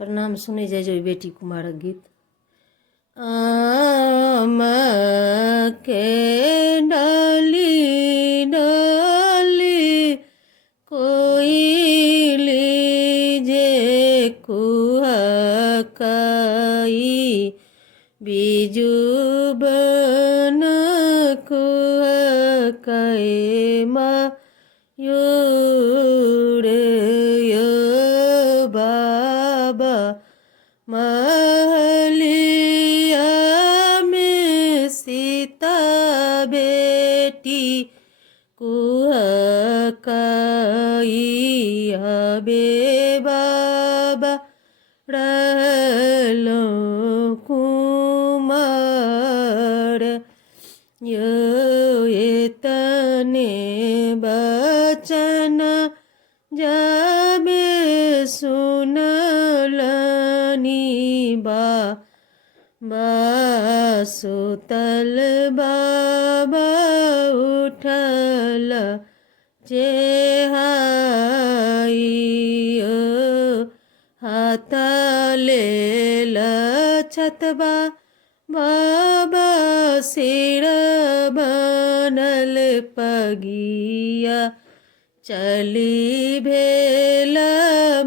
प्रणाम सुने जाय जो बेटी कुमारक गीत। आम के डाली डाली कोयली जे कुहकाई बीजू बन कुहकाए मयूर यो बाबा महलिया में सीता बेटी कुहकाई हबे बाबा रहलो कुमार यो एतने बचन जाबे सुनलनी सुतल बाबा उठल चेहाइयो हाथ लेल छतबा बाबा सिर बनल पगिया चली भेल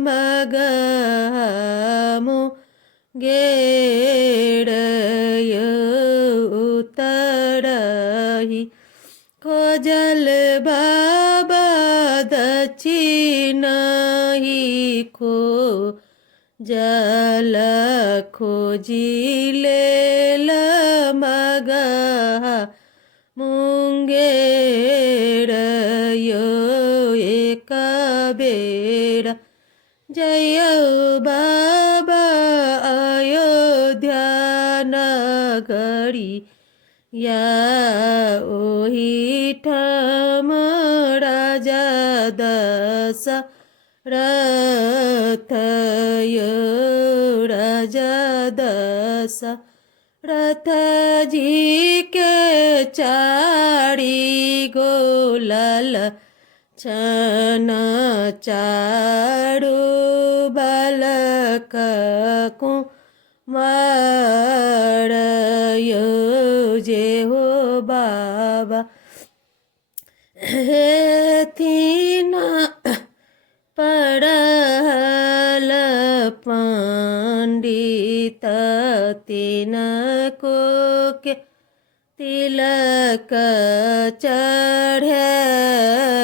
मगमु गेड़ उतरही खोजल बाबा दक्षिणही खो जल खोजी लेल मगा मुंगेर यो एक बेर जय बाबा अयोध्या नगरी या ओही ठाम राजा दशरथ यो राजा दशरथ जी के चारी गोलल छन चारू बालक कुमार यो जे हो बाबा हेथिन पढ़ल पंडित तिनको के तिलक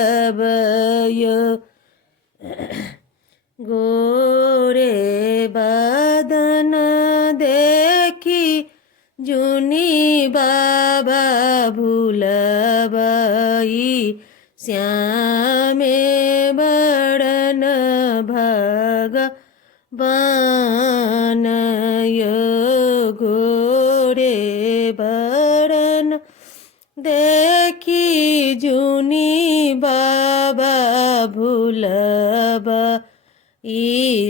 चढ़ाबयो गोरे बदन देखी जुनी बाबा भूलबई श्यामे बड़न भगवान यो गोरे बड़न देखी जुनी बाबा भूलब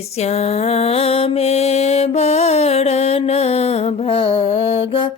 श्यामे बड़न भगवान।